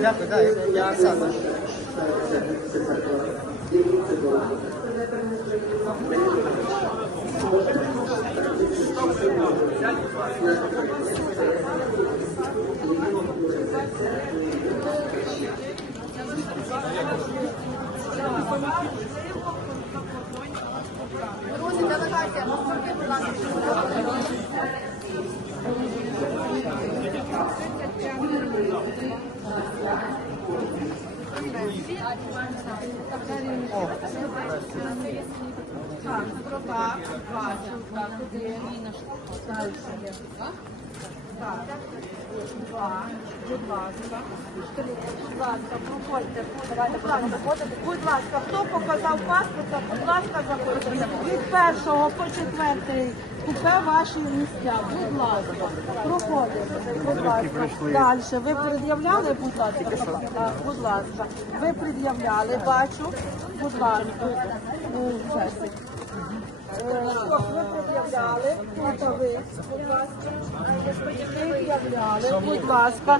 Дякую, да, я Оксана. Друзі, делегація, 咱们这边呢，就是。Так, бачу, так, два, будь ласка. Будь ласка, проходьте. Будь ласка, будь ласка, хто показав паспорт, будь ласка, заходьте. Від першого по четвертий купе ваші місця, будь ласка, проходите, будь ласка. Далі, ви пред'являли, будь ласка, будь ласка. Ви пред'являли, бачу, будь ласка. Ну. Е, Ви пред'являли, тут ви, будь ласка. Пред'являли, будь ласка.